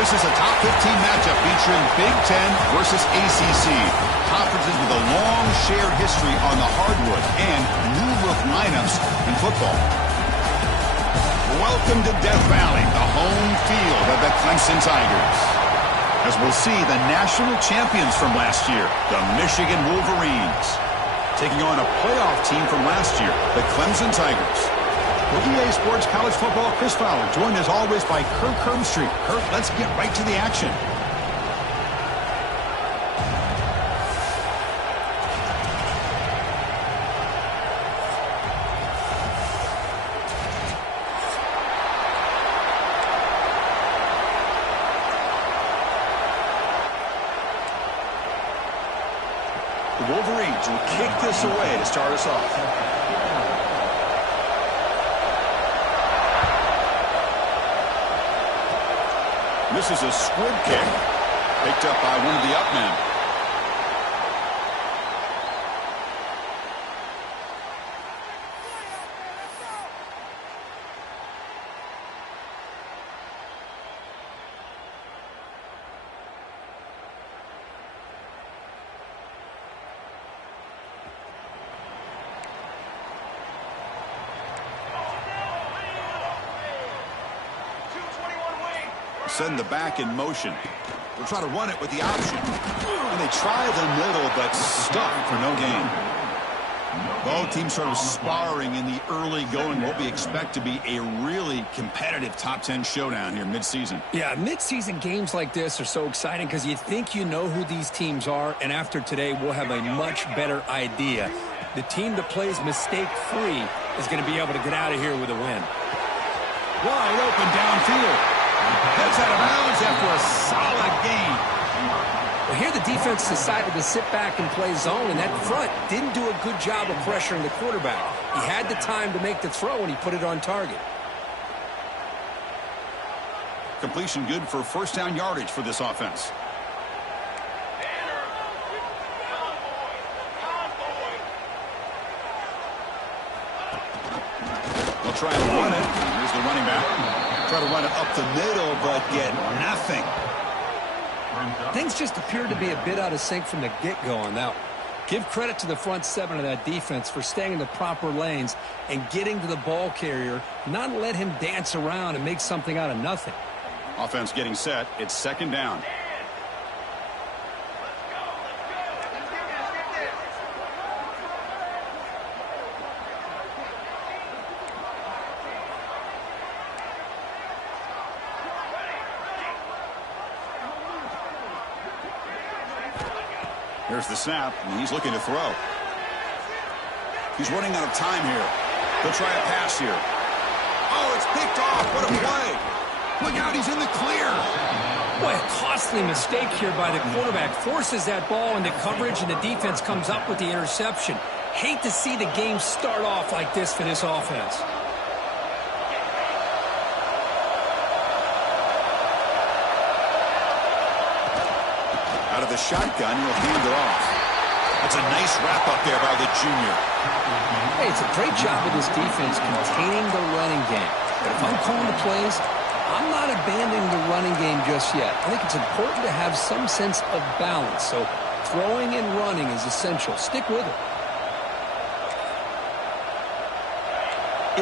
This is a top 15 matchup featuring Big Ten versus ACC. Conferences with a long shared history on the hardwood and new-look lineups in football. Welcome to Death Valley, the home field of the Clemson Tigers. As we'll see, the national champions from last year, the Michigan Wolverines, taking on a playoff team from last year, the Clemson Tigers. For EA Sports College Football, Chris Fowler, joined as always by Kirk Herbstreit. Kirk, let's get right to the action. The Wolverines will kick this away to start us off. This is a squib kick, picked up by one of the up men. Send the back in motion. We'll try to run it with the option. And they try the middle, but stuck for no gain. Both teams sort of sparring in the early going. What we expect to be a really competitive top 10 showdown here midseason. Yeah, midseason games like this are so exciting because you think you know who these teams are, and after today, we'll have a much better idea. The team that plays mistake-free is going to be able to get out of here with a win. Wide open downfield. Heads out of bounds after a solid gain. Well, here the defense decided to sit back and play zone, and that front didn't do a good job of pressuring the quarterback. He had the time to make the throw, and he put it on target. Completion good for first down yardage for this offense. They'll try and run it. Here's the running back. Try to run it up the middle, but get nothing. Things just appeared to be a bit out of sync from the get-go on that one. Give credit to the front seven of that defense for staying in the proper lanes and getting to the ball carrier, not let him dance around and make something out of nothing. Offense getting set. It's second down. There's the snap, and he's looking to throw. He's running out of time here. He'll try a pass here. Oh, it's picked off. What a play. Look out, he's in the clear. Boy, a costly mistake here by the quarterback. Forces that ball into coverage, and the defense comes up with the interception. Hate to see the game start off like this for this offense. Out of the shotgun, he'll hand it off. That's a nice wrap up there by the junior. Hey, it's a great job of this defense containing the running game. But if I'm calling the plays, I'm not abandoning the running game just yet. I think it's important to have some sense of balance. So throwing and running is essential. Stick with it.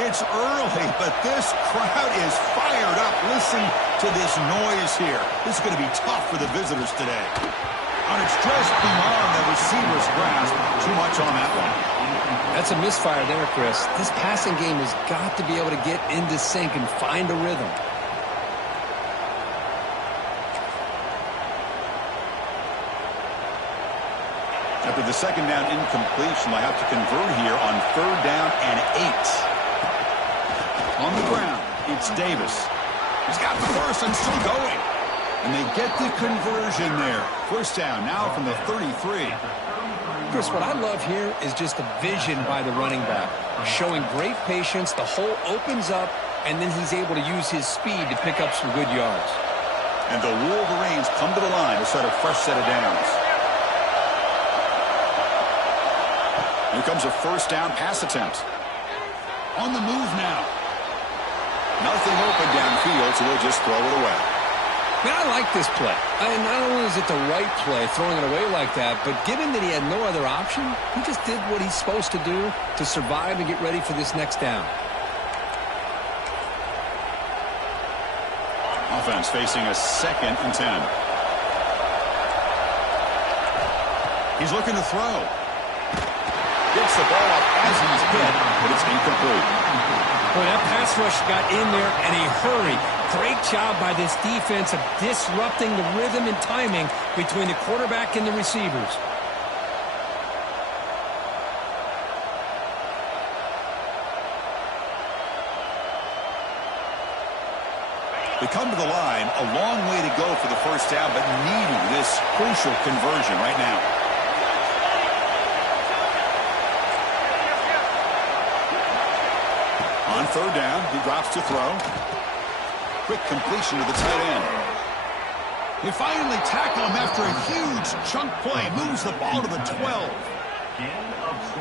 It's early, but this crowd is fired up. Listen to this noise here. This is going to be tough for the visitors today. And it's just beyond the receiver's grasp. Too much on that one. That's a misfire there, Chris. This passing game has got to be able to get into sync and find a rhythm. After the second down incompletion, I have to convert here on third down and 8. On the ground, it's Davis. He's got the first and still going. And they get the conversion there. First down now from the 33. Chris, what I love here is just the vision by the running back. Showing great patience, the hole opens up, and then he's able to use his speed to pick up some good yards. And the Wolverines come to the line to set a fresh set of downs. Here comes a first down pass attempt. On the move now. Nothing open downfield, so they'll just throw it away. Man, I like this play. Not only is it the right play, throwing it away like that, but given that he had no other option, he just did what he's supposed to do to survive and get ready for this next down. Offense facing a 2nd and 10. He's looking to throw. Gets the ball up as he's hit, but it's incomplete. Boy, that pass rush got in there in a hurry. Great job by this defense of disrupting the rhythm and timing between the quarterback and the receivers. They come to the line, a long way to go for the first down, but needing this crucial conversion right now. On 3rd down, he drops to throw. Quick completion to the tight end. They finally tackle him after a huge chunk play. Moves the ball to the 12.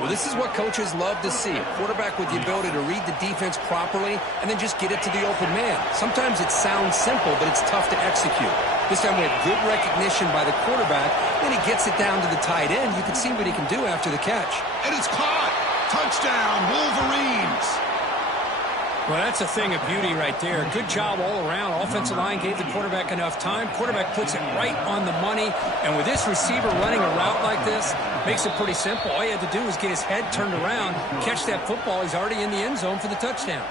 Well, this is what coaches love to see. A quarterback with the ability to read the defense properly and then just get it to the open man. Sometimes it sounds simple, but it's tough to execute. This time we have good recognition by the quarterback. Then he gets it down to the tight end. You can see what he can do after the catch. And it's caught. Touchdown, Wolverines. Well, that's a thing of beauty right there. Good job all around. Offensive line gave the quarterback enough time. Quarterback puts it right on the money. And with this receiver running a route like this, makes it pretty simple. All you had to do was get his head turned around, catch that football. He's already in the end zone for the touchdown.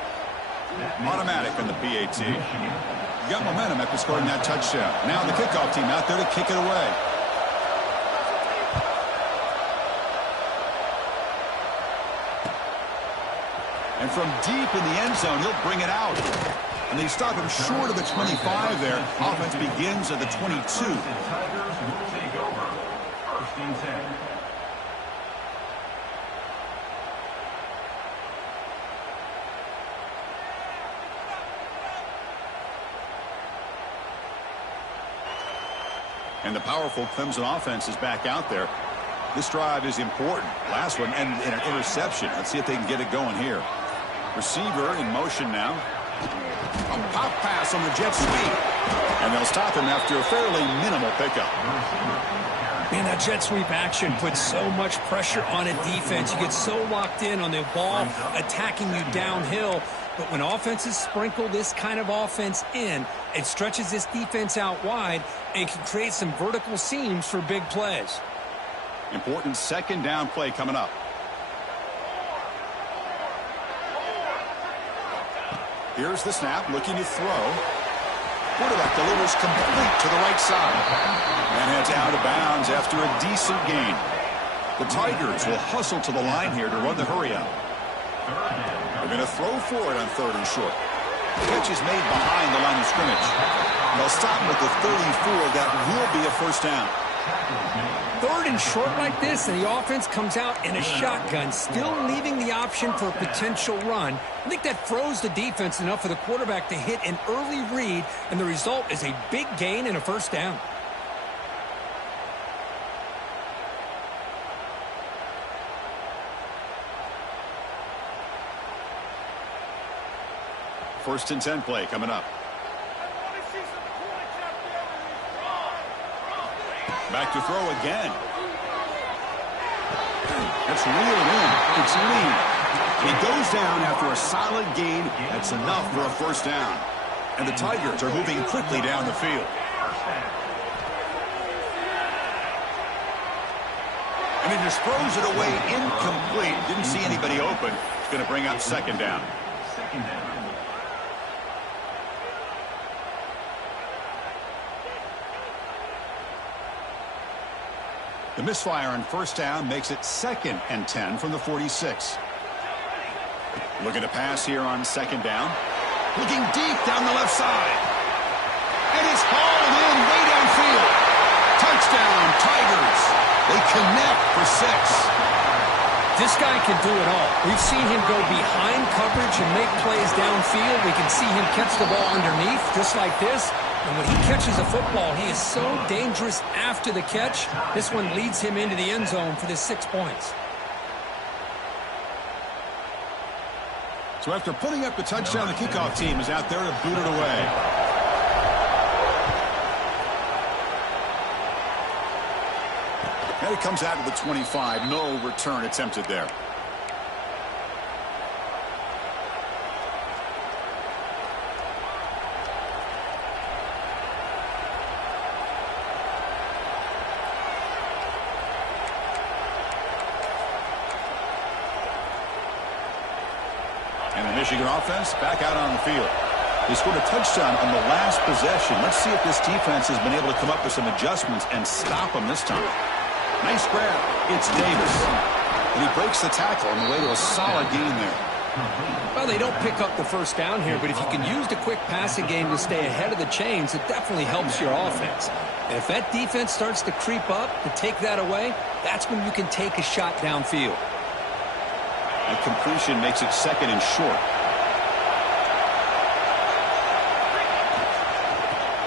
Automatic on the PAT. You got momentum after scoring that touchdown. Now the kickoff team out there to kick it away. And from deep in the end zone, he'll bring it out. And they stop him short of the 25 there. Offense begins at the 22. And the powerful Clemson offense is back out there. This drive is important. Last one ended in an interception. Let's see if they can get it going here. Receiver in motion now. A pop pass on the jet sweep. And they'll stop him after a fairly minimal pickup. Man, that jet sweep action puts so much pressure on a defense. You get so locked in on the ball attacking you downhill. But when offenses sprinkle this kind of offense in, it stretches this defense out wide and can create some vertical seams for big plays. Important 2nd down play coming up. Here's the snap, looking to throw. Quarterback delivers complete to the right side. And heads out of bounds after a decent gain. The Tigers will hustle to the line here to run the hurry up. They're going to throw for it on 3rd and short. The catch is made behind the line of scrimmage. They'll stop him at the 34. That will be a first down. 3rd and short like this, and the offense comes out in a shotgun, still leaving the option for a potential run. I think that froze the defense enough for the quarterback to hit an early read, and the result is a big gain and a first down. First and 10 play coming up. Back to throw again. That's reeled in. It's lean. He goes down after a solid gain. That's enough for a first down. And the Tigers are moving quickly down the field. And he just throws it away incomplete. Didn't see anybody open. It's going to bring up 2nd down. The misfire on first down makes it 2nd and 10 from the 46. Looking to pass here on 2nd down. Looking deep down the left side. And it's hauled in way downfield. Touchdown, Tigers. They connect for 6. This guy can do it all. We've seen him go behind coverage and make plays downfield. We can see him catch the ball underneath just like this. And when he catches a football, he is so dangerous after the catch. This one leads him into the end zone for the 6 points. So after putting up the touchdown, the kickoff team is out there to boot it away. And it comes out to the 25. No return attempted there. And the Michigan offense back out on the field. They scored a touchdown on the last possession. Let's see if this defense has been able to come up with some adjustments and stop them this time. Nice grab. It's Davis. And he breaks the tackle on the way to a solid gain there. Well, they don't pick up the first down here, but if you can use the quick passing game to stay ahead of the chains, it definitely helps your offense. And if that defense starts to creep up to take that away, that's when you can take a shot downfield. A completion makes it second and short.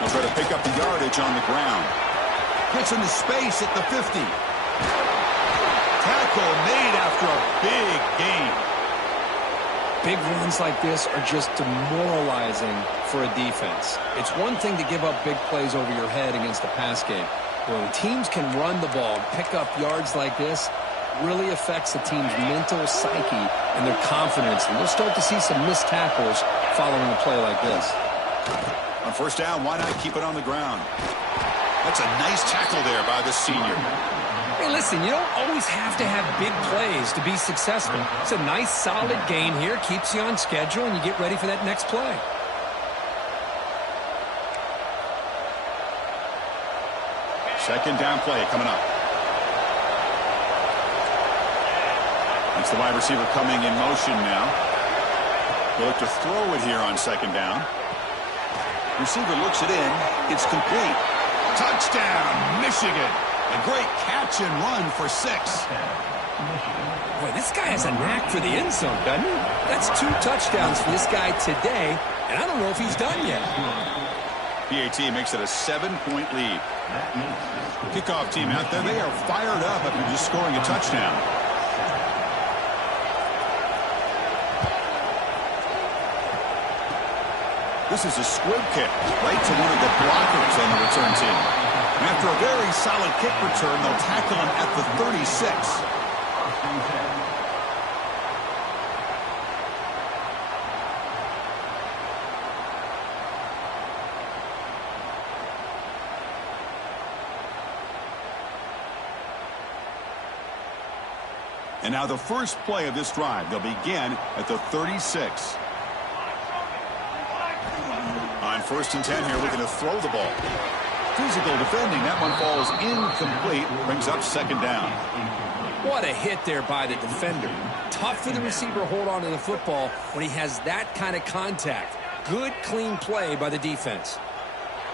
They'll try to pick up the yardage on the ground. Gets into space at the 50. Tackle made after a big gain. Big runs like this are just demoralizing for a defense. It's one thing to give up big plays over your head against the pass game. When teams can run the ball and pick up yards like this, really affects the team's mental psyche and their confidence. And we'll start to see some missed tackles following a play like this. On first down, why not keep it on the ground? That's a nice tackle there by the senior. Hey, listen, you don't always have to have big plays to be successful. It's a nice, solid gain here. Keeps you on schedule, and you get ready for that next play. Second down play coming up. It's the wide receiver coming in motion now. They'll look to throw it here on second down. Receiver looks it in. It's complete. Touchdown, Michigan. A great catch and run for 6. Boy, this guy has a knack for the end zone, doesn't he? That's 2 touchdowns for this guy today, and I don't know if he's done yet. PAT makes it a 7-point lead. Kickoff team out there, they are fired up after just scoring a touchdown. This is a squib kick right to one of the blockers on the return team. And after a very solid kick return, they'll tackle him at the 36. And now the first play of this drive, they'll begin at the 36. On first and 10 here, looking to throw the ball. Physical defending. That one falls incomplete. Brings up second down. What a hit there by the defender. Tough for the receiver to hold on to the football when he has that kind of contact. Good, clean play by the defense.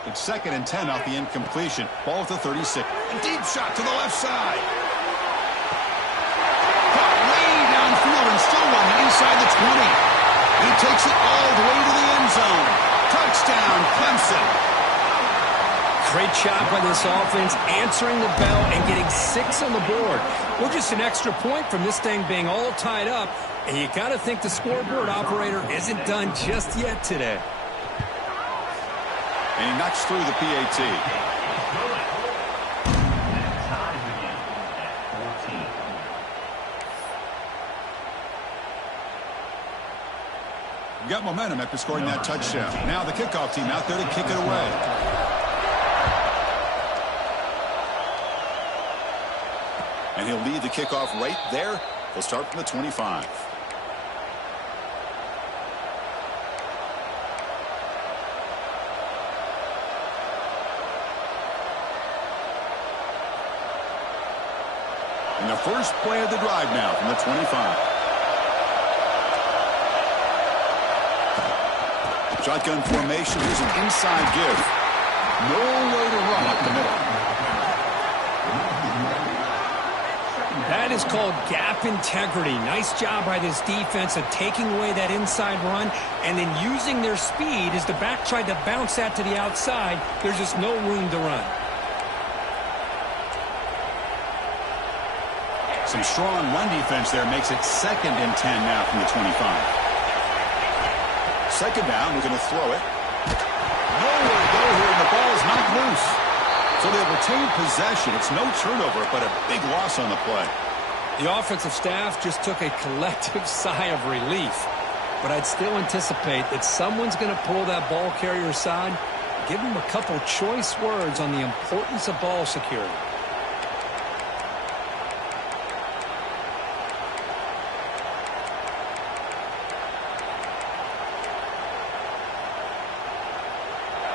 It's second and 10 off the incompletion. Ball at the 36. A deep shot to the left side. Caught way downfield and still running inside the 20. He takes it all the way to the end zone. Touchdown, Clemson. Great job by this offense, answering the bell and getting 6 on the board. We're just an extra point from this thing being all tied up, and you got to think the scoreboard operator isn't done just yet today. And he knocks through the PAT. Got momentum after scoring that touchdown. Now the kickoff team out there to kick it away. And he'll lead the kickoff right there. He'll start from the 25. And the first play of the drive now from the 25. Shotgun formation. Here's an inside give. No way to run up the middle. That is called gap integrity. Nice job by this defense of taking away that inside run and then using their speed as the back tried to bounce that to the outside. There's just no room to run. Some strong run defense there makes it second and 10 now from the 25. Second down, we're going to throw it. Nowhere to go here, and the ball is knocked loose. So they've retained possession. It's no turnover, but a big loss on the play. The offensive staff just took a collective sigh of relief. But I'd still anticipate that someone's going to pull that ball carrier aside, give him a couple choice words on the importance of ball security.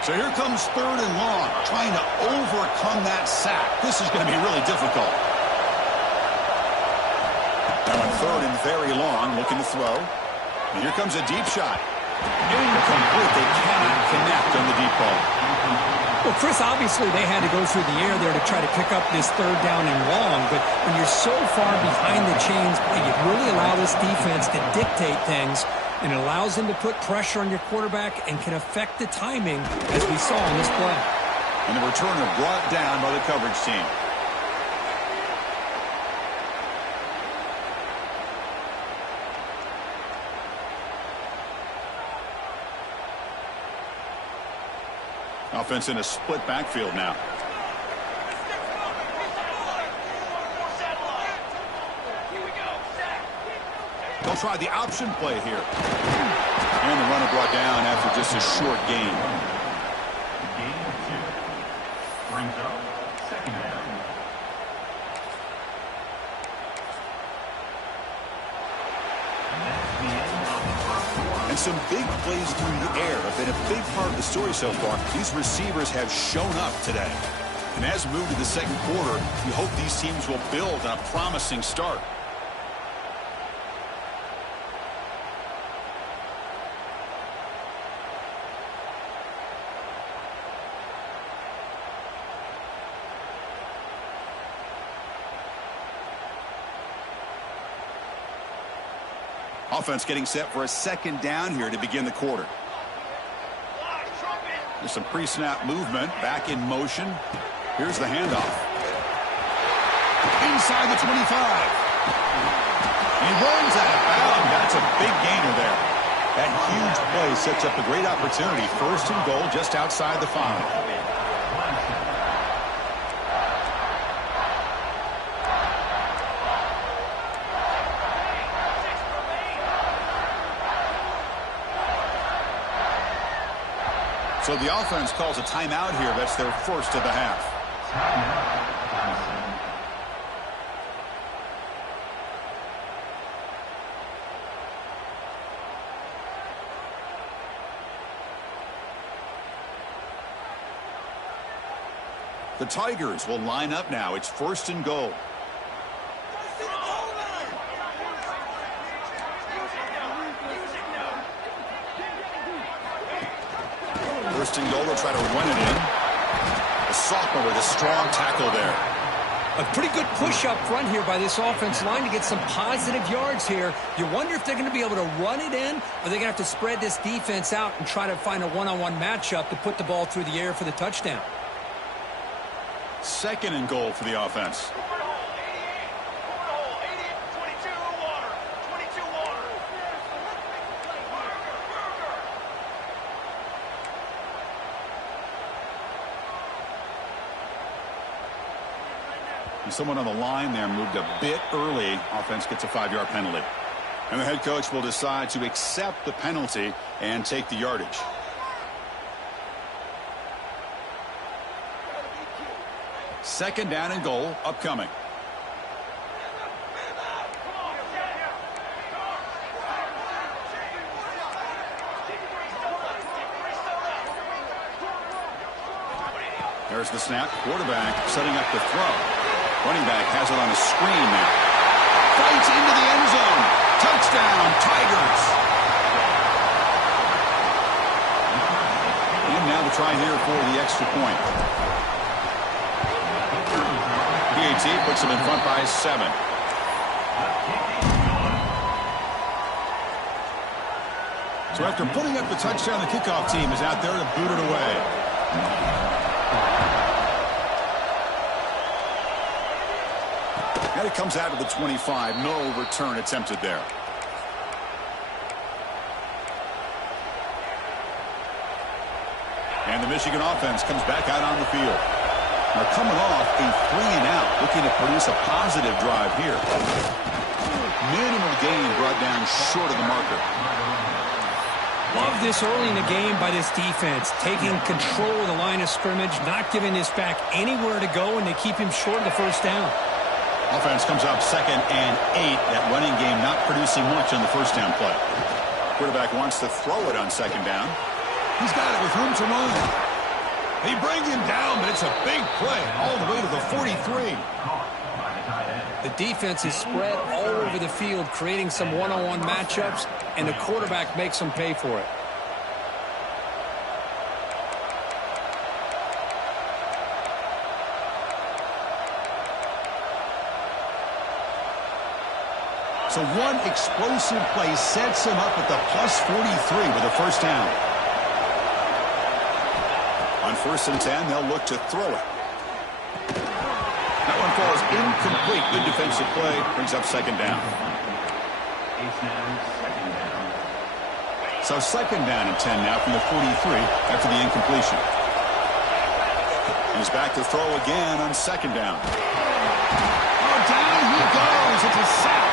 So here comes 3rd and long, trying to overcome that sack. This is going to be really difficult. Now on 3rd and very long, looking to throw. And here comes a deep shot. Incomplete. They cannot connect on the deep ball. Well, Chris, obviously they had to go through the air there to try to pick up this 3rd down and long, but when you're so far behind the chains, you really allow this defense to dictate things, and it allows them to put pressure on your quarterback and can affect the timing, as we saw in this play. And the returner brought down by the coverage team. Offense in a split backfield now. They'll try the option play here. And the runner brought down after just a short gain. Brings up 2nd down. And some big plays through the air have been a big part of the story so far. These receivers have shown up today. And as we move to the 2nd quarter, we hope these teams will build on a promising start. Offense getting set for a 2nd down here to begin the quarter. There's some pre-snap movement. Back in motion. Here's the handoff. Inside the 25. He runs out of bounds. That's a big gainer there. That huge play sets up a great opportunity. 1st and goal just outside the 5. So the offense calls a timeout here. That's their 1st of the half. The Tigers will line up now. It's 1st and goal. First and goal, they'll try to run it in. The sophomore with a strong tackle there. A pretty good push up front here by this offense line to get some positive yards here. You wonder if they're going to be able to run it in, or they're going to have to spread this defense out and try to find a one-on-one matchup to put the ball through the air for the touchdown. 2nd and goal for the offense. Someone on the line there moved a bit early. Offense gets a 5-yard penalty. And the head coach will decide to accept the penalty and take the yardage. Second down and goal upcoming. There's the snap. Quarterback setting up the throw. Running back has it on a screen now. Fights into the end zone. Touchdown, Tigers. And now the try here for the extra point. PAT puts them in front by 7. So after putting up the touchdown, the kickoff team is out there to boot it away. And it comes out of the 25. No return attempted there. And the Michigan offense comes back out on the field. Now coming off a 3-and-out, looking to produce a positive drive here. Minimal gain brought down short of the marker. Love this early in the game by this defense, taking control of the line of scrimmage, not giving this back anywhere to go, and they keep him short of the first down. Offense comes up 2nd and 8. That running game not producing much on the first down play. Quarterback wants to throw it on 2nd down. He's got it with room to run. They bring him down, but it's a big play all the way to the 43. The defense is spread all over the field, creating some one-on-one matchups, and the quarterback makes them pay for it. So one explosive play sets him up at the +43 with a first down. On 1st and 10, they'll look to throw it. That one falls incomplete. Good defensive play. Brings up 2nd down. So 2nd down and 10 now from the 43 after the incompletion. He's back to throw again on 2nd down. Oh, down he goes. It's a sack.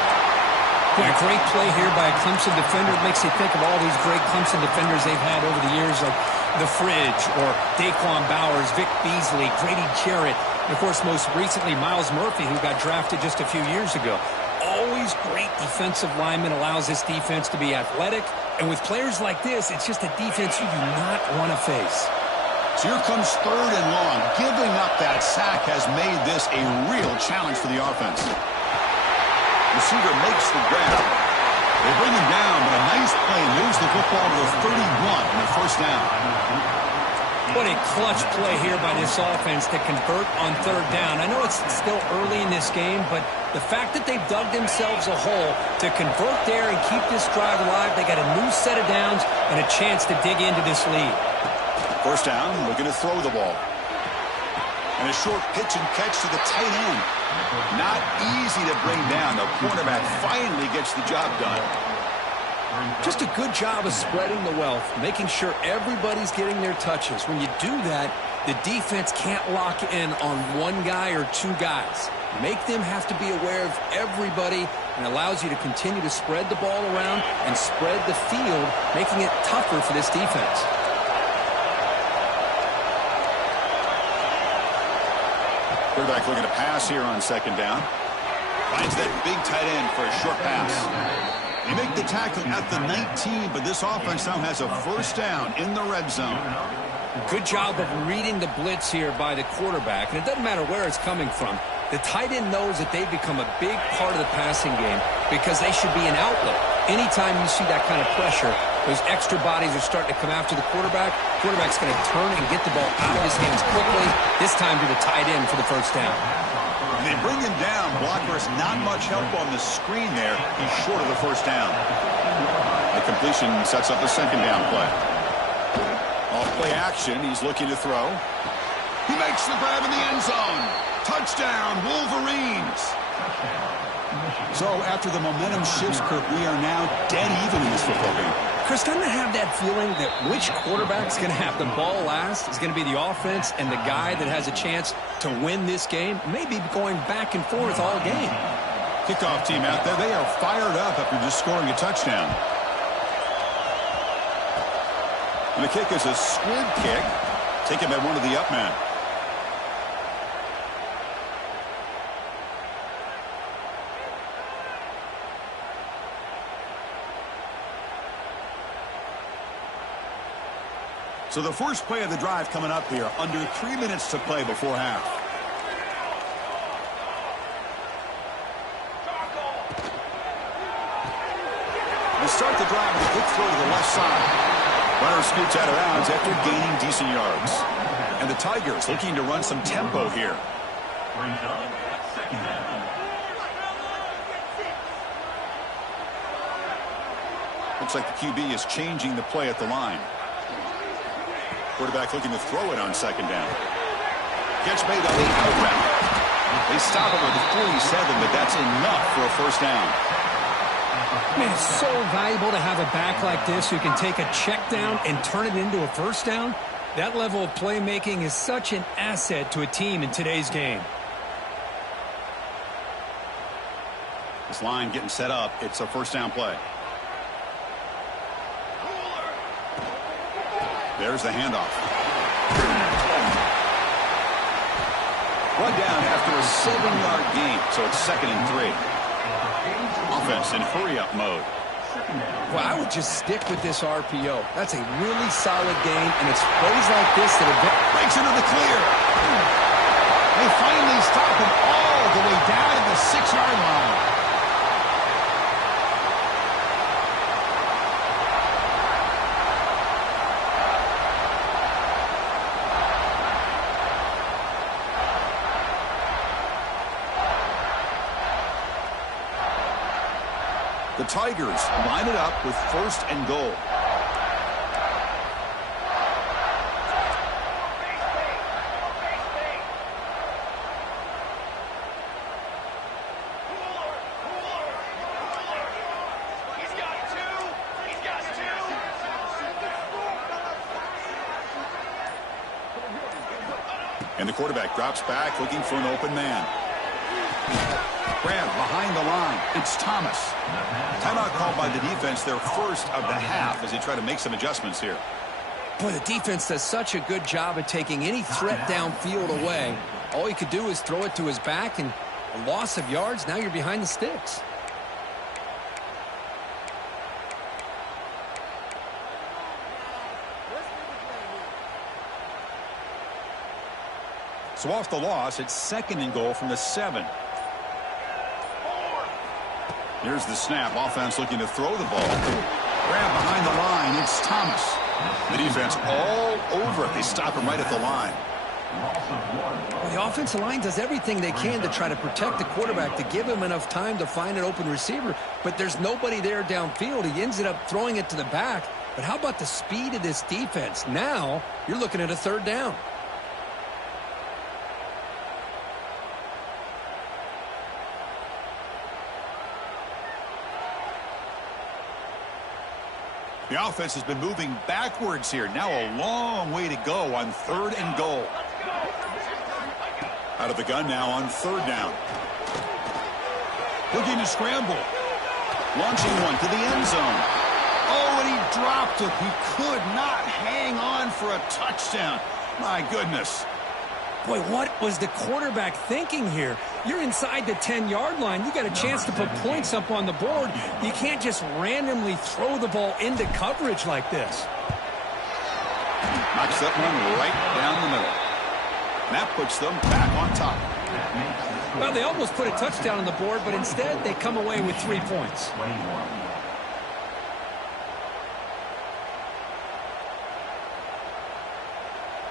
Yeah, great play here by a Clemson defender. It makes you think of all these great Clemson defenders they've had over the years, like The Fridge or Daquan Bowers, Vic Beasley, Grady Jarrett, and, of course, most recently, Myles Murphy, who got drafted just a few years ago. Always great defensive lineman, allows this defense to be athletic. And with players like this, it's just a defense you do not want to face. So here comes 3rd and long. Giving up that sack has made this a real challenge for the offense. Receiver makes the grab. They bring him down, but a nice play moves the football to the 31 and a first down. What a clutch play here by this offense to convert on 3rd down. I know it's still early in this game, but the fact that they've dug themselves a hole to convert there and keep this drive alive, they got a new set of downs and a chance to dig into this lead. First down, looking to throw the ball. And a short pitch and catch to the tight end. Not easy to bring down. The cornerback finally gets the job done. Just a good job of spreading the wealth, making sure everybody's getting their touches. When you do that, the defense can't lock in on one guy or two guys. Make them have to be aware of everybody, and allows you to continue to spread the ball around and spread the field, making it tougher for this defense. Quarterback looking to pass here on 2nd down. Finds that big tight end for a short pass. They make the tackle at the 19, but this offense now has a first down in the red zone. Good job of reading the blitz here by the quarterback, and it doesn't matter where it's coming from. The tight end knows that they've become a big part of the passing game because they should be an outlet. Anytime you see that kind of pressure, those extra bodies are starting to come after the quarterback. Quarterback's going to turn and get the ball out of his hands quickly, this time to the tight end for the first down. They bring him down. Blockers not much help on the screen there. He's short of the first down. The completion sets up the 2nd down play. Off play action. He's looking to throw. He makes the grab in the end zone. Touchdown, Wolverines. So after the momentum shifts, Kirk, we are now dead even in this football game. Chris, doesn't I have that feeling that which quarterback's going to have the ball last is going to be the offense, and the guy that has a chance to win this game may be going back and forth all game. Kickoff team out there. They are fired up after just scoring a touchdown. And the kick is a squib kick, taken by one of the up men. So the first play of the drive coming up here, under 3 minutes to play before half. They start the drive with a quick throw to the left side. Runner scoots out of bounds after gaining decent yards. And the Tigers looking to run some tempo here. Looks like the QB is changing the play at the line. Quarterback looking to throw it on 2nd down. Catch made on the outbound. They stop him at the 47, but that's enough for a first down. Man, it's so valuable to have a back like this who can take a check down and turn it into a first down. That level of playmaking is such an asset to a team in today's game. This line getting set up. It's a first down play. There's the handoff. Run down after a 7-yard gain, so it's 2nd and 3. Offense in hurry-up mode. Well, I would just stick with this RPO. That's a really solid game, and it's plays like this that breaks into the clear. They finally stop him all the way down to the 6-yard line. The Tigers line it up with 1st and goal. And the quarterback drops back looking for an open man. Grab behind the line. It's Thomas. Timeout called by the defense, their first of the half, as they try to make some adjustments here. Boy, the defense does such a good job of taking any threat downfield away. All he could do is throw it to his back, and a loss of yards, now you're behind the sticks. So off the loss, it's 2nd and goal from the 7. Here's the snap. Offense looking to throw the ball. Grab behind the line. It's Thomas. The defense all over it. They stop him right at the line. Well, the offensive line does everything they can to try to protect the quarterback, to give him enough time to find an open receiver, but there's nobody there downfield. He ends up throwing it to the back. But how about the speed of this defense? Now you're looking at a 3rd down. The offense has been moving backwards here. Now a long way to go on 3rd and goal. Out of the gun now on 3rd down. Looking to scramble. Launching one to the end zone. Oh, and he dropped it. He could not hang on for a touchdown. My goodness. Boy, what was the quarterback thinking here? You're inside the 10-yard line. You got a chance to put points up on the board. You can't just randomly throw the ball into coverage like this. Knocks that one right down the middle. That puts them back on top. Well, they almost put a touchdown on the board, but instead they come away with 3 points.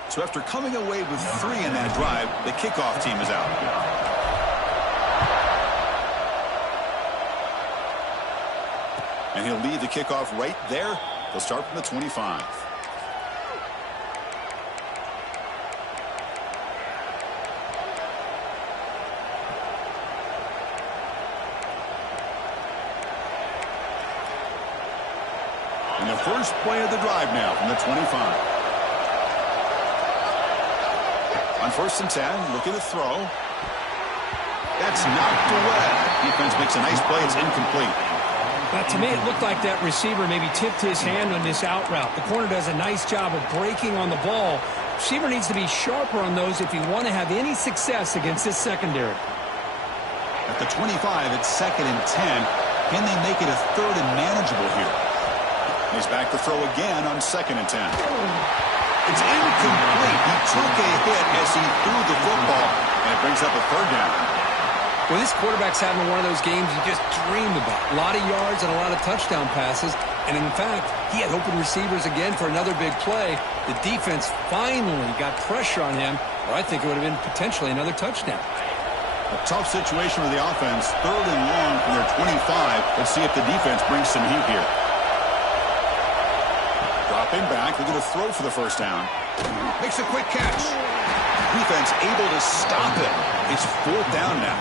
So after coming away with 3 in that drive, the kickoff team is out. And he'll lead the kickoff right there. They'll start from the 25. And the first play of the drive now from the 25. On 1st and 10, looking to throw. That's knocked away. Defense makes a nice play. It's incomplete. To me, it looked like that receiver maybe tipped his hand on this out route. The corner does a nice job of breaking on the ball. Receiver needs to be sharper on those if you want to have any success against this secondary. At the 25, it's 2nd and 10. Can they make it a 3rd and manageable here? He's back to throw again on 2nd and 10. It's incomplete. He took a hit as he threw the football, and it brings up a 3rd down. Well, this quarterback's having one of those games you just dream about. A lot of yards and a lot of touchdown passes. And in fact, he had open receivers again for another big play. The defense finally got pressure on him, or I think it would have been potentially another touchdown. A tough situation with the offense. 3rd and long from their 25. Let's see if the defense brings some heat here. Dropping back, looking to throw for the 1st down. Makes a quick catch. Defense able to stop it. It's 4th down now.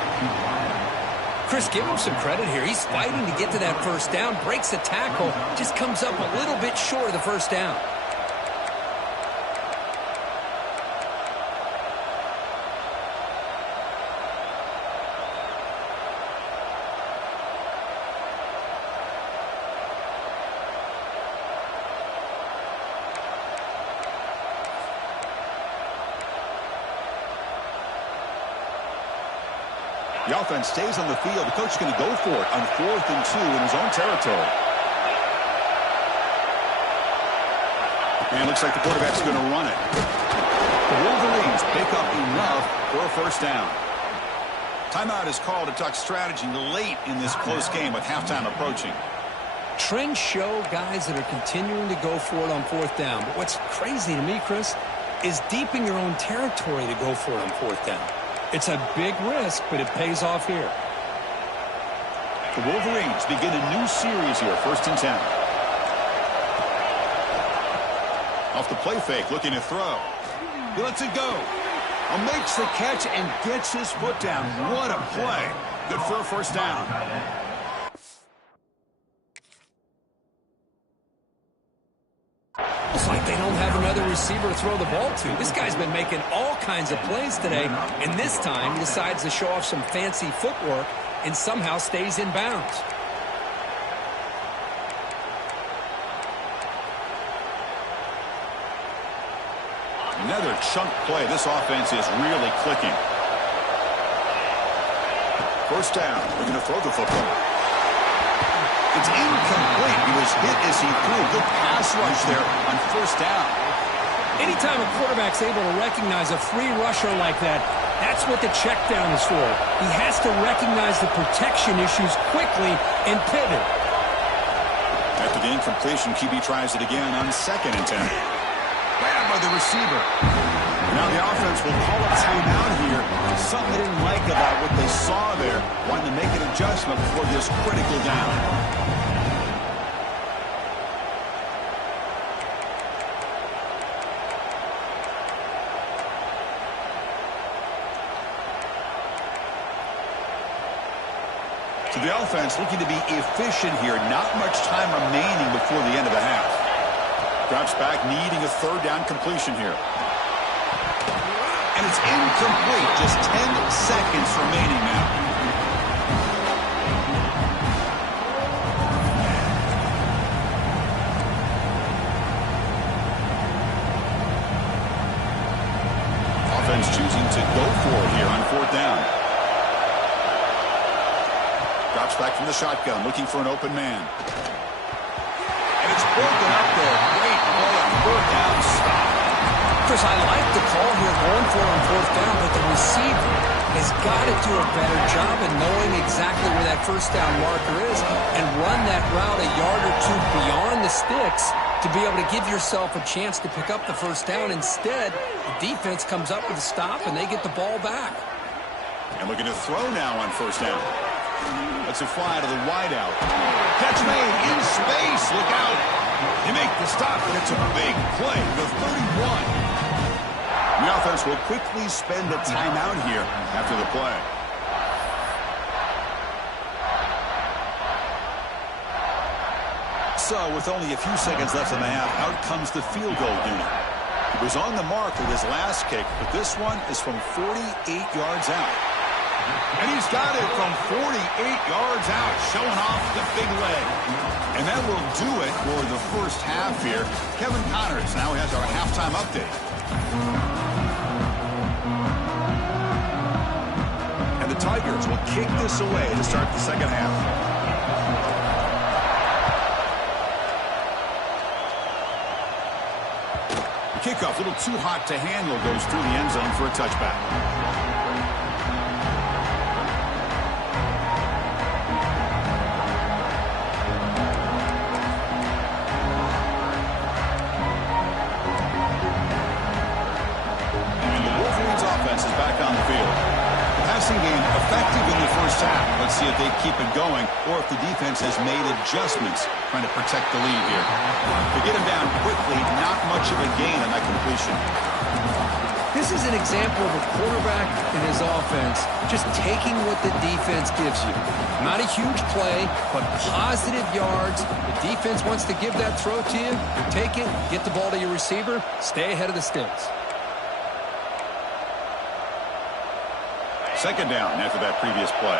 Chris, give him some credit here. He's fighting to get to that 1st down, breaks the tackle, just comes up a little bit short of the 1st down. The offense stays on the field. The coach is going to go for it on 4th and 2 in his own territory. And looks like the quarterback's going to run it. The Wolverines pick up enough for a first down. Timeout is called to talk strategy late in this close game with halftime approaching. Trends show guys that are continuing to go for it on 4th down. But what's crazy to me, Chris, is deep in your own territory to go for it on 4th down. It's a big risk, but it pays off here. The Wolverines begin a new series here, 1st and 10. Off the play fake, looking to throw. He lets it go. Makes the catch and gets his foot down. What a play. Good for a first down. It's like they don't have another receiver to throw the ball to. This guy's been making all kinds of plays today, and this time decides to show off some fancy footwork and somehow stays in bounds. Another chunk play. This offense is really clicking. First down. They're going to throw the football. It's incomplete. He was hit as he threw. Good pass rush there on first down. Anytime a quarterback's able to recognize a free rusher like that, that's what the check down is for. He has to recognize the protection issues quickly and pivot. After the incompletion, QB tries it again on 2nd and 10. Bad by the receiver. Now the offense will call a timeout here. Something they didn't like about what they saw there. Wanting to make an adjustment before this critical down. So the offense looking to be efficient here. Not much time remaining before the end of the half. Drops back, needing a 3rd down completion here. And it's incomplete. Just 10 seconds remaining now. Offense choosing to go for it here on 4th down. Drops back from the shotgun, looking for an open man. And it's broken up there. Great play on 4th down stop. Chris, I like the call here going for it on 4th down, but the receiver has got to do a better job of knowing exactly where that first down marker is and run that route a yard or two beyond the sticks to be able to give yourself a chance to pick up the first down. Instead, the defense comes up with a stop and they get the ball back. And looking to throw now on first down. Lets it fly to the wideout. Catch made in space. Look out. They make the stop, and it's a big play. The 31. The offense will quickly spend a timeout here after the play. So, with only a few seconds left in the half, out comes the field goal unit. He was on the mark with his last kick, but this one is from 48 yards out. And he's got it from 48 yards out, showing off the big leg. And that will do it for the first half here. Kevin Connors now has our halftime update. And the Tigers will kick this away to start the second half. The kickoff, a little too hot to handle, goes through the end zone for a touchback. Game effective in the first half. Let's see if they keep it going or if the defense has made adjustments trying to protect the lead here. To get him down quickly, not much of a gain on that completion. This is an example of a quarterback and his offense just taking what the defense gives you. Not a huge play, but positive yards. The defense wants to give that throw to you. You take it, get the ball to your receiver, stay ahead of the sticks. Second down after that previous play.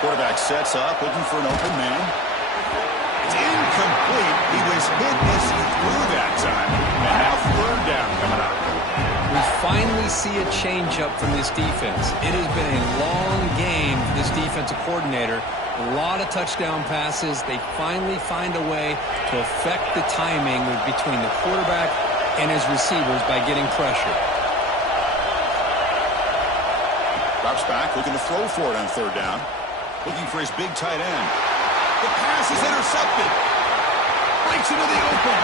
Quarterback sets up, looking for an open man. It's incomplete. finally see a change-up from this defense. It has been a long game for this defensive coordinator. A lot of touchdown passes. They finally find a way to affect the timing between the quarterback and his receivers by getting pressure. Drops back, looking to throw for it on third down. Looking for his big tight end. The pass is intercepted. Breaks into the open.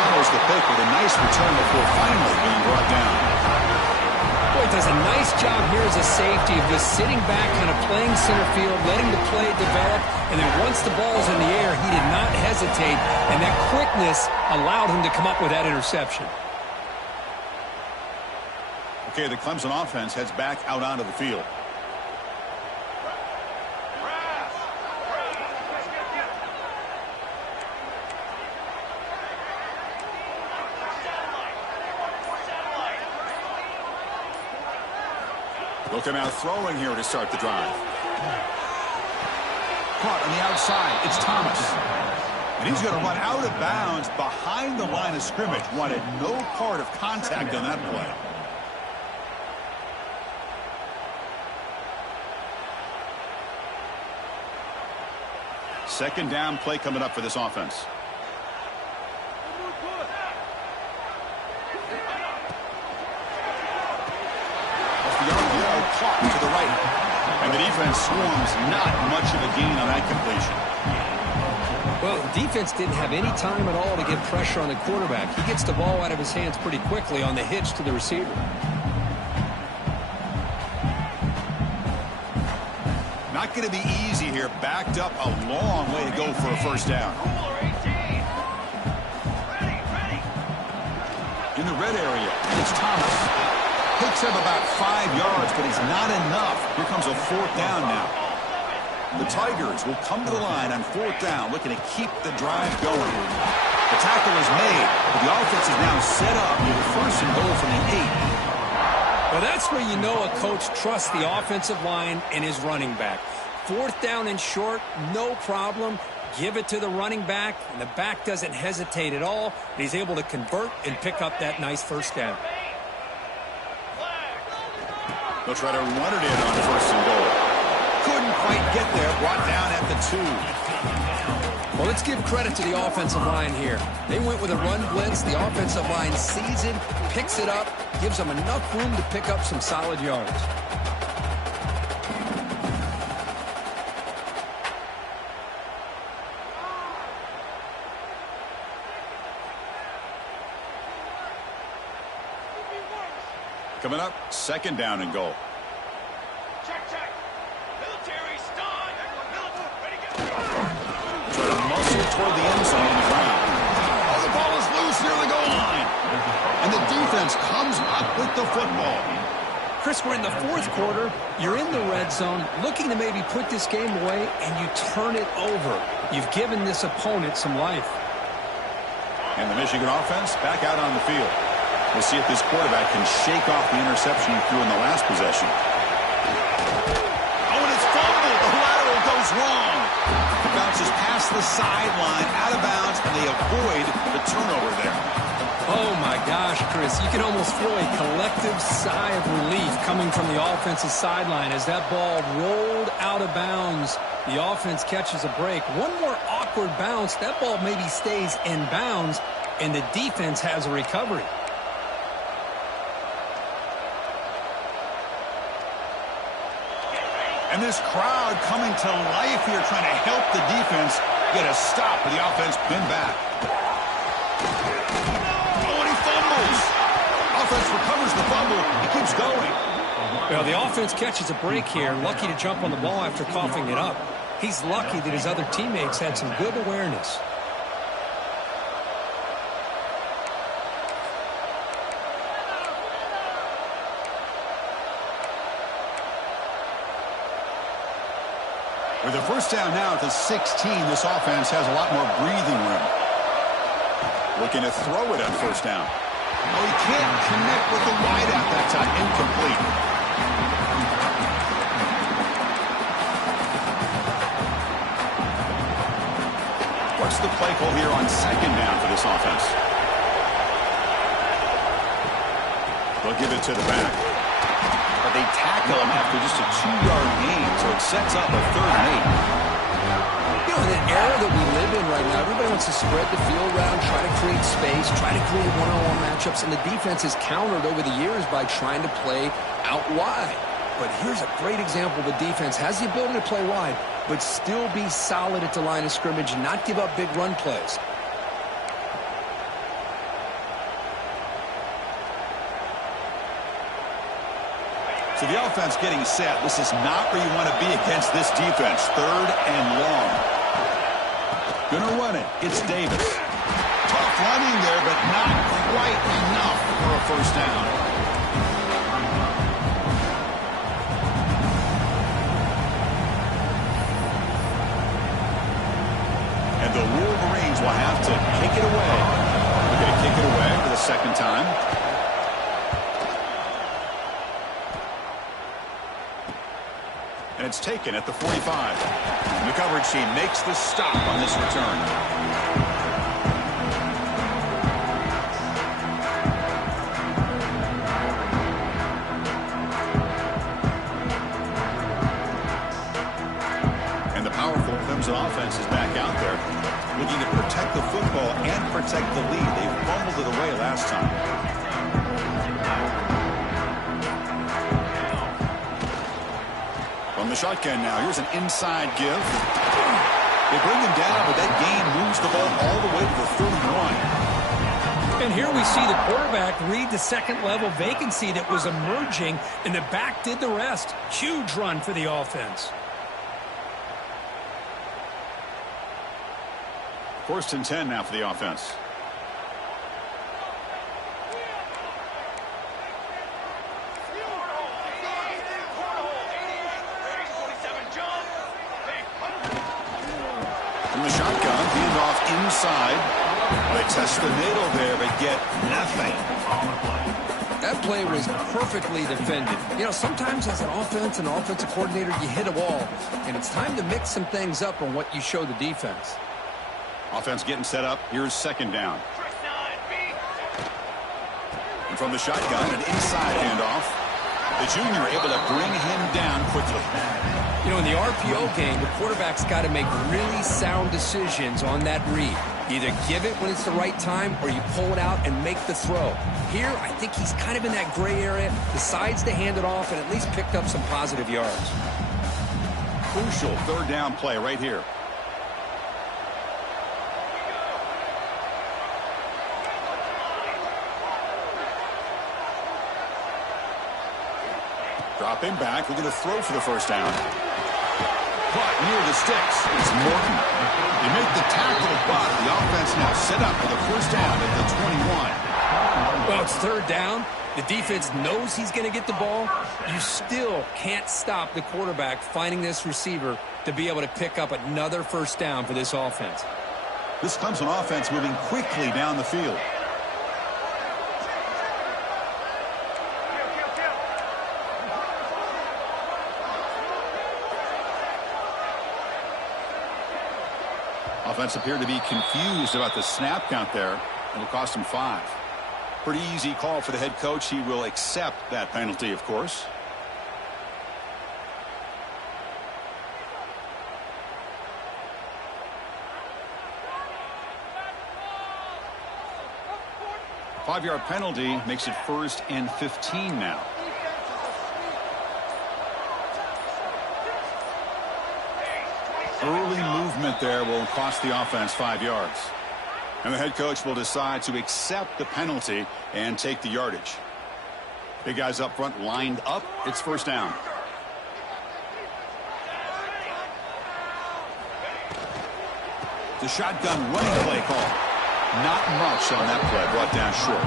Follows the pick with a nice return before finally being brought down. Boy, does a nice job here as a safety of just sitting back, kind of playing center field, letting the play develop, and then once the ball's in the air, he did not hesitate, and that quickness allowed him to come up with that interception. Okay, the Clemson offense heads back out onto the field. Looking out throwing here to start the drive. Caught on the outside. It's Thomas. And he's going to run out of bounds behind the line of scrimmage. Wanted no part of contact on that play. Second down play coming up for this offense. Caught to the right. And the defense swarms, not much of a gain on that completion. Well, the defense didn't have any time at all to get pressure on the quarterback. He gets the ball out of his hands pretty quickly on the hitch to the receiver. Not going to be easy here. Backed up a long way to go for a first down. In the red area, it's Thomas. Picks up about 5 yards, but it's not enough. Here comes a fourth down now. The Tigers will come to the line on fourth down, looking to keep the drive going. The tackle is made, but the offense is now set up with first and goal from the 8. Well, that's where you know a coach trusts the offensive line and his running back. Fourth down and short, no problem. Give it to the running back, and the back doesn't hesitate at all. And he's able to convert and pick up that nice first down. They'll try to run it in on first and goal. Couldn't quite get there. Brought down at the 2. Well, let's give credit to the offensive line here. They went with a run blitz. The offensive line sees it, picks it up, gives them enough room to pick up some solid yards. Coming up, second down and goal. Check. Military stun. Ready to go. Try to muscle toward the end zone on the ground. Oh, the ball is loose near the goal line. And the defense comes up with the football. Chris, we're in the fourth quarter. You're in the red zone, looking to maybe put this game away, and you turn it over. You've given this opponent some life. And the Michigan offense back out on the field. We'll see if this quarterback can shake off the interception he threw in the last possession. Oh, and it's fumbled. The lateral goes wrong. It bounces past the sideline, out of bounds, and they avoid the turnover there. Oh, my gosh, Chris. You can almost feel a collective sigh of relief coming from the offensive sideline as that ball rolled out of bounds. The offense catches a break. One more awkward bounce. That ball maybe stays in bounds, and the defense has a recovery. And this crowd coming to life here, trying to help the defense get a stop with the offense pinned back. Oh, and he fumbles. Offense recovers the fumble. He keeps going. Well, the offense catches a break here. Lucky to jump on the ball after coughing it up. He's lucky that his other teammates had some good awareness. With a first down now at the 16, this offense has a lot more breathing room. Looking to throw it on first down. Oh, he can't connect with the wideout that time. Incomplete. What's the play call here on second down for this offense? They'll give it to the back. But they tackle him after just a 2-yard gain, so it sets up a 3rd and 8. You know, in the era that we live in right now, everybody wants to spread the field around, try to create space, try to create one-on-one matchups, and the defense has countered over the years by trying to play out wide. But here's a great example. The defense has the ability to play wide, but still be solid at the line of scrimmage and not give up big run plays. So the offense getting set. This is not where you want to be against this defense. 3rd and long. Gonna run it. It's Davis. Tough running there, but not quite enough for a 1st down. And the Wolverines will have to kick it away. They're going to kick it away for the 2nd time. And it's taken at the 45. And the coverage team makes the stop on this return. And the powerful Clemson offense is back out there, looking to protect the football and protect the lead. They fumbled it away last time. From the shotgun now, here's an inside give. They bring him down, but that gain moves the ball all the way to the 31. And here we see the quarterback read the 2nd-level vacancy that was emerging, and the back did the rest. Huge run for the offense. 1st and 10 now for the offense. From the shotgun, handoff inside. They test the middle there, but get nothing. That play was perfectly defended. You know, sometimes as an offense and offensive coordinator, you hit a wall, and it's time to mix some things up on what you show the defense. Offense getting set up. Here's 2nd down. And from the shotgun, an inside handoff. The junior able to bring him down quickly. You know, in the RPO game, the quarterback's got to make really sound decisions on that read. Either give it when it's the right time or you pull it out and make the throw. Here, I think he's kind of in that gray area, decides to hand it off and at least picked up some positive yards. Crucial 3rd down play right here. Drop him back. We're going to throw for the 1st down. Caught near the sticks. It's Morton. They make the tackle, but the offense now set up for the 1st down at the 21. Well, it's 3rd down. The defense knows he's going to get the ball. You still can't stop the quarterback finding this receiver to be able to pick up another 1st down for this offense. This Clemson offense moving quickly down the field. Offense appeared to be confused about the snap count there. It'll cost him 5. Pretty easy call for the head coach. He will accept that penalty, of course. Five-yard penalty makes it 1st and 15 now. Early movement there will cost the offense 5 yards. And the head coach will decide to accept the penalty and take the yardage. Big guys up front lined up. It's 1st down. The shotgun running play call. Not much on that play, brought down short.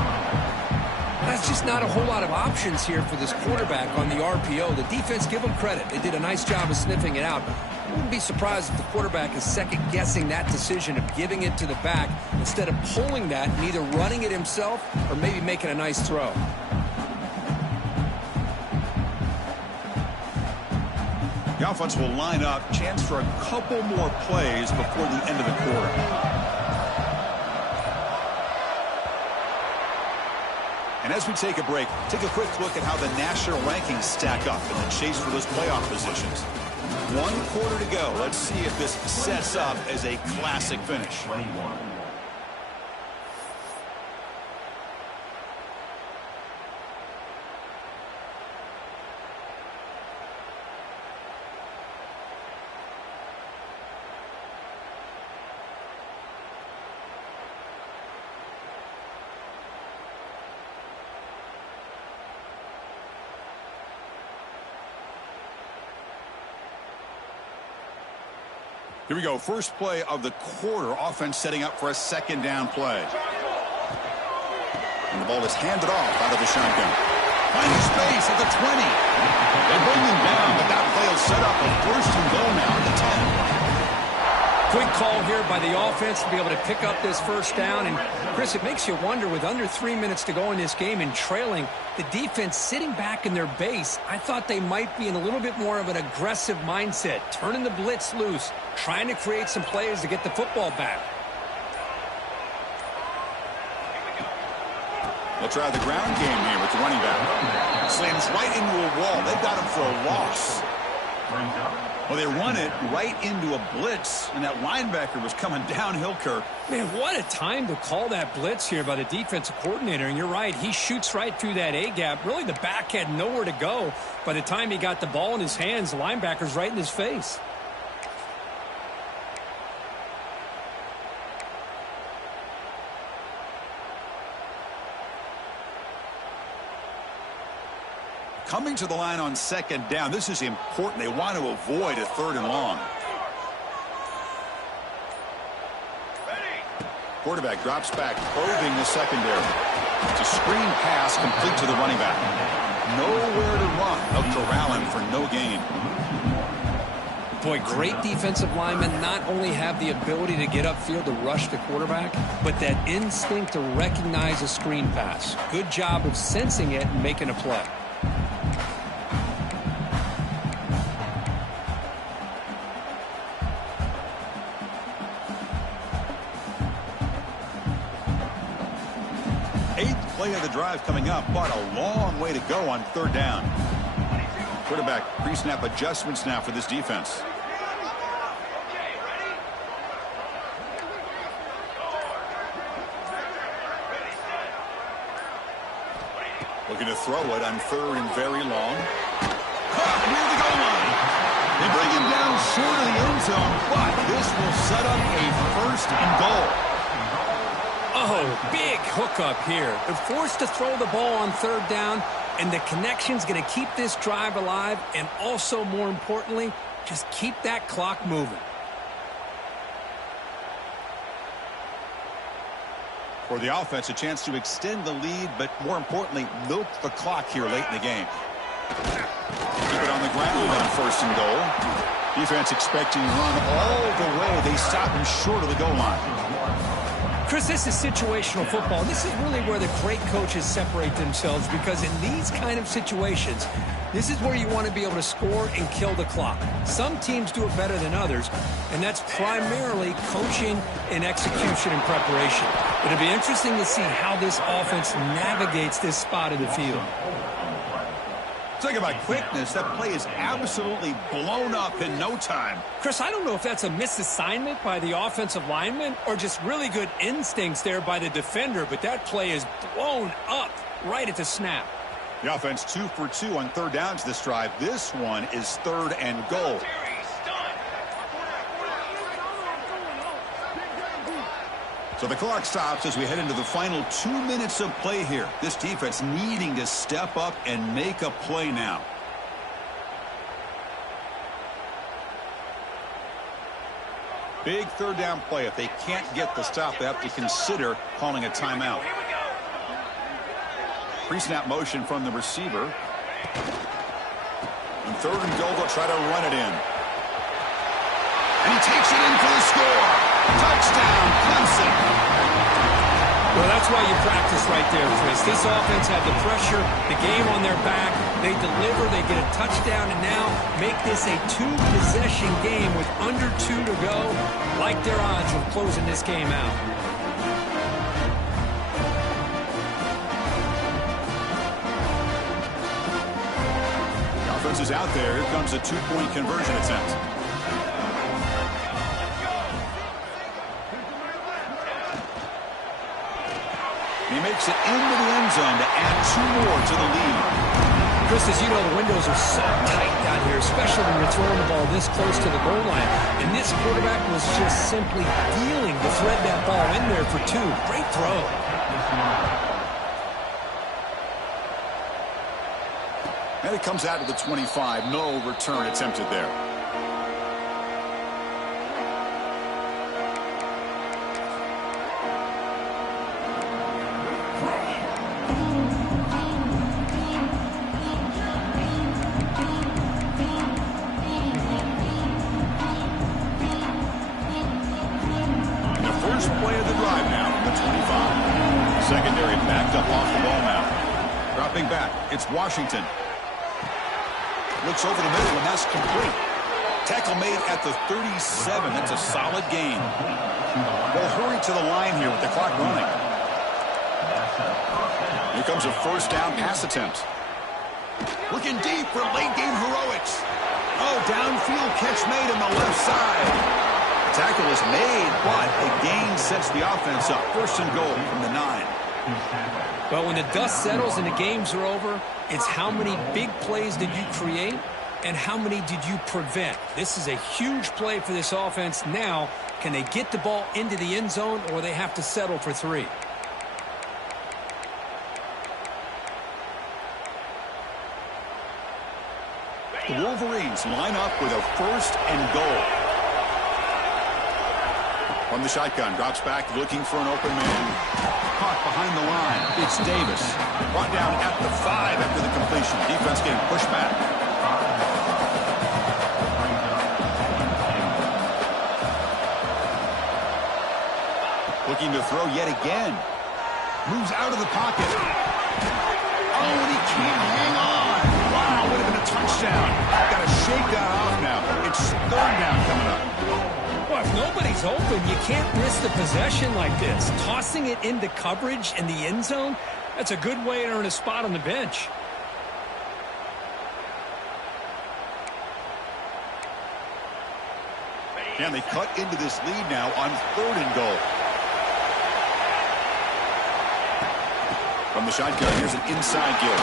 That's just not a whole lot of options here for this quarterback on the RPO. The defense, give them credit. They did a nice job of sniffing it out. I wouldn't be surprised if the quarterback is second-guessing that decision of giving it to the back instead of pulling that and either running it himself or maybe making a nice throw. The offense will line up. Chance for a couple more plays before the end of the quarter. And as we take a break, take a quick look at how the national rankings stack up in the chase for those playoff positions. 1 quarter to go. Let's see if this sets up as a classic finish. Here we go. First play of the quarter. Offense setting up for a second down play. And the ball is handed off out of the shotgun. Finding space at the 20. They bring him down, but that play will set up a first and goal now at the 10. Quick call here by the offense to be able to pick up this first down. And, Chris, it makes you wonder, with under 3 minutes to go in this game and trailing, the defense sitting back in their base, I thought they might be in a little bit more of an aggressive mindset, turning the blitz loose, trying to create some plays to get the football back. They'll try the ground game here with the running back. Slams right into a wall. They've got him for a loss. Well, they run it right into a blitz, and that linebacker was coming downhill, Kirk. Man, what a time to call that blitz here by the defensive coordinator. And you're right, he shoots right through that A-gap. Really, the back had nowhere to go. By the time he got the ball in his hands, the linebacker's right in his face. Coming to the line on second down. This is important. They want to avoid a 3rd and long. Quarterback drops back, probing the secondary. It's a screen pass complete to the running back. Nowhere to run. They'll corral him for no gain. Boy, great defensive linemen not only have the ability to get upfield to rush the quarterback, but that instinct to recognize a screen pass. Good job of sensing it and making a play. Play of the drive coming up, but a long way to go on 3rd down. Quarterback pre-snap adjustments now for this defense. Looking to throw it on 3rd and very long. Caught near the goal line. They bring him down short of the end zone, but this will set up a 1st and goal. Oh, big hookup here. They're forced to throw the ball on 3rd down, and the connection's going to keep this drive alive, and also, more importantly, just keep that clock moving. For the offense, a chance to extend the lead, but more importantly, milk the clock here late in the game. Keep it on the ground on 1st and goal. Defense expecting to run all the way. They stop him short of the goal line. Chris, this is situational football. This is really where the great coaches separate themselves, because in these kind of situations, this is where you want to be able to score and kill the clock. Some teams do it better than others, and that's primarily coaching and execution and preparation. But it'll be interesting to see how this offense navigates this spot of the field. Talk about quickness. That play is absolutely blown up in no time. Chris, I don't know if that's a misassignment by the offensive lineman or just really good instincts there by the defender, but that play is blown up right at the snap. The offense 2 for 2 on 3rd downs this drive. This one is 3rd and goal. So the clock stops as we head into the final 2 minutes of play here. This defense needing to step up and make a play now. Big 3rd down play. If they can't get the stop, they have to consider calling a timeout. Pre-snap motion from the receiver. On 3rd and goal, they'll try to run it in. And he takes it in for the score. Touchdown, Clemson. Well, that's why you practice right there, Chris. This offense had the pressure, the game on their back. They deliver, they get a touchdown, and now make this a 2-possession game with under 2 to go. Like their odds of closing this game out. defense is out there. Here comes a two-point conversion attempt. He makes it into the end zone to add 2 more to the lead. Chris, as you know, the windows are so tight down here, especially when you're throwing the ball this close to the goal line. And this quarterback was just simply dealing to thread that ball in there for 2. Great throw. And it comes out to the 25. No return attempted there. Secondary backed up off the ball now. Dropping back, it's Washington. Looks over the middle, and that's complete. Tackle made at the 37. That's a solid gain. They'll hurry to the line here with the clock running. Here comes a first down pass attempt. Looking deep for late game heroics. Oh, downfield catch made on the left side. Tackle is made, but the gain sets the offense up. First and goal from the 9. Well, when the dust settles and the games are over, it's how many big plays did you create and how many did you prevent. This is a huge play for this offense. Now, can they get the ball into the end zone, or they have to settle for 3? The Wolverines line up with a first and goal. From the shotgun, drops back, looking for an open man. Caught behind the line. It's Davis. Brought down at the 5 after the completion. Defense getting pushed back. Looking to throw yet again. Moves out of the pocket. Oh, and he can't hang on. Wow, would have been a touchdown. Got to shake that off now. It's 3rd down coming up. Well, if nobody's open, you can't risk the possession like this. Tossing it into coverage in the end zone, that's a good way to earn a spot on the bench. And they cut into this lead now on 3rd and goal. From the shotgun, here's an inside give.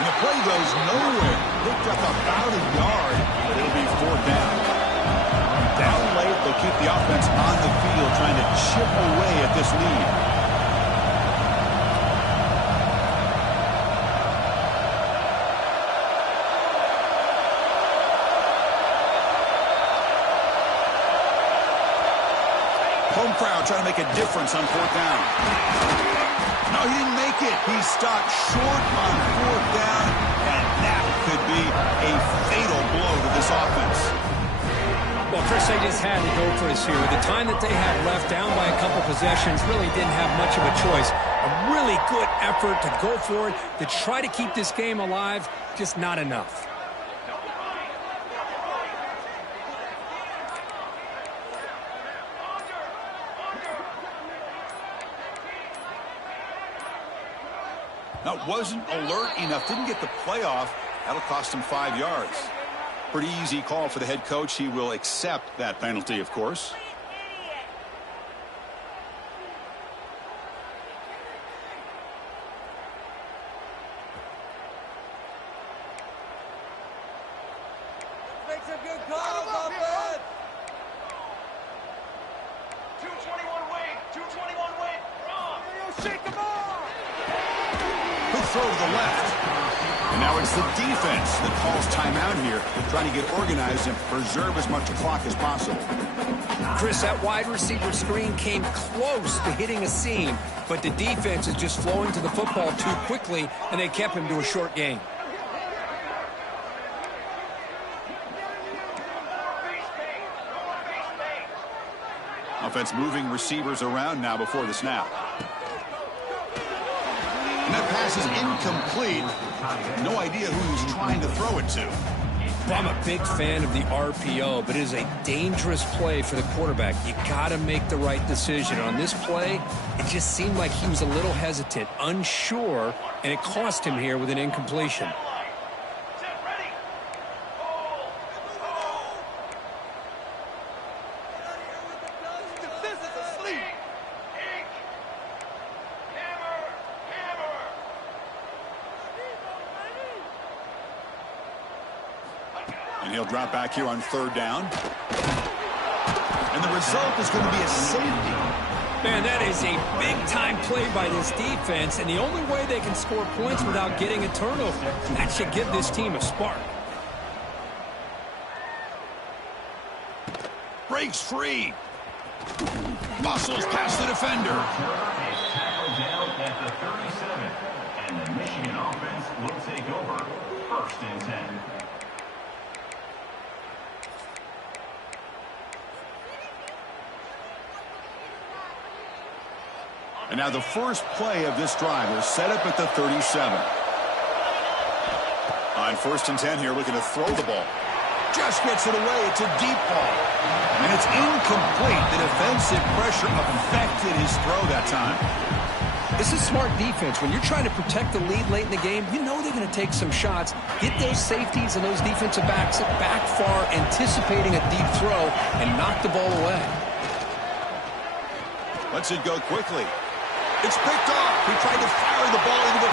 And the play goes nowhere. Picked up about a yard, but it'll be 4th down. Down late, they'll keep the offense on the field, trying to chip away at this lead. Home crowd trying to make a difference on 4th down. No, he didn't make it. He stopped short on 4th down, and that could be a fatal blow to this offense. Well, Chris, they just had to go for us here. With the time that they had left, down by a couple possessions, really didn't have much of a choice. A really good effort to go for it, to try to keep this game alive, just not enough. Now, wasn't alert enough, didn't get the playoff. That'll cost him 5 yards. Pretty easy call for the head coach. He will accept that penalty, of course. Make some good calls, offense. 221 wing. 221 wing. Wrong. Shake the ball. Good throw to the left. And now it's the defense that calls timeout here, trying to get organized and preserve as much clock as possible. Chris, that wide receiver screen came close to hitting a seam, but the defense is just flowing to the football too quickly, and they kept him to a short gain. Offense moving receivers around now before the snap. And that pass is incomplete. No idea who he was trying to throw it to. Well, I'm a big fan of the RPO, but it is a dangerous play for the quarterback. You got to make the right decision. On this play, it just seemed like he was a little hesitant, unsure, and it cost him here with an incompletion. And he'll drop back here on 3rd down. And the result is going to be a safety. Man, that is a big-time play by this defense, and the only way they can score points without getting a turnover. That should give this team a spark. Breaks free. Muscles past the defender. Down at the 37, and the Michigan offense will take over. 1st and 10. And now the first play of this drive is set up at the 37. On 1st and 10 here, looking to throw the ball. Just gets it away. It's a deep ball. And it's incomplete. The defensive pressure affected his throw that time. This is smart defense. When you're trying to protect the lead late in the game, you know they're going to take some shots, get those safeties and those defensive backs back far, anticipating a deep throw, and knock the ball away. Lets it go quickly. It's picked off. He tried to fire the ball into the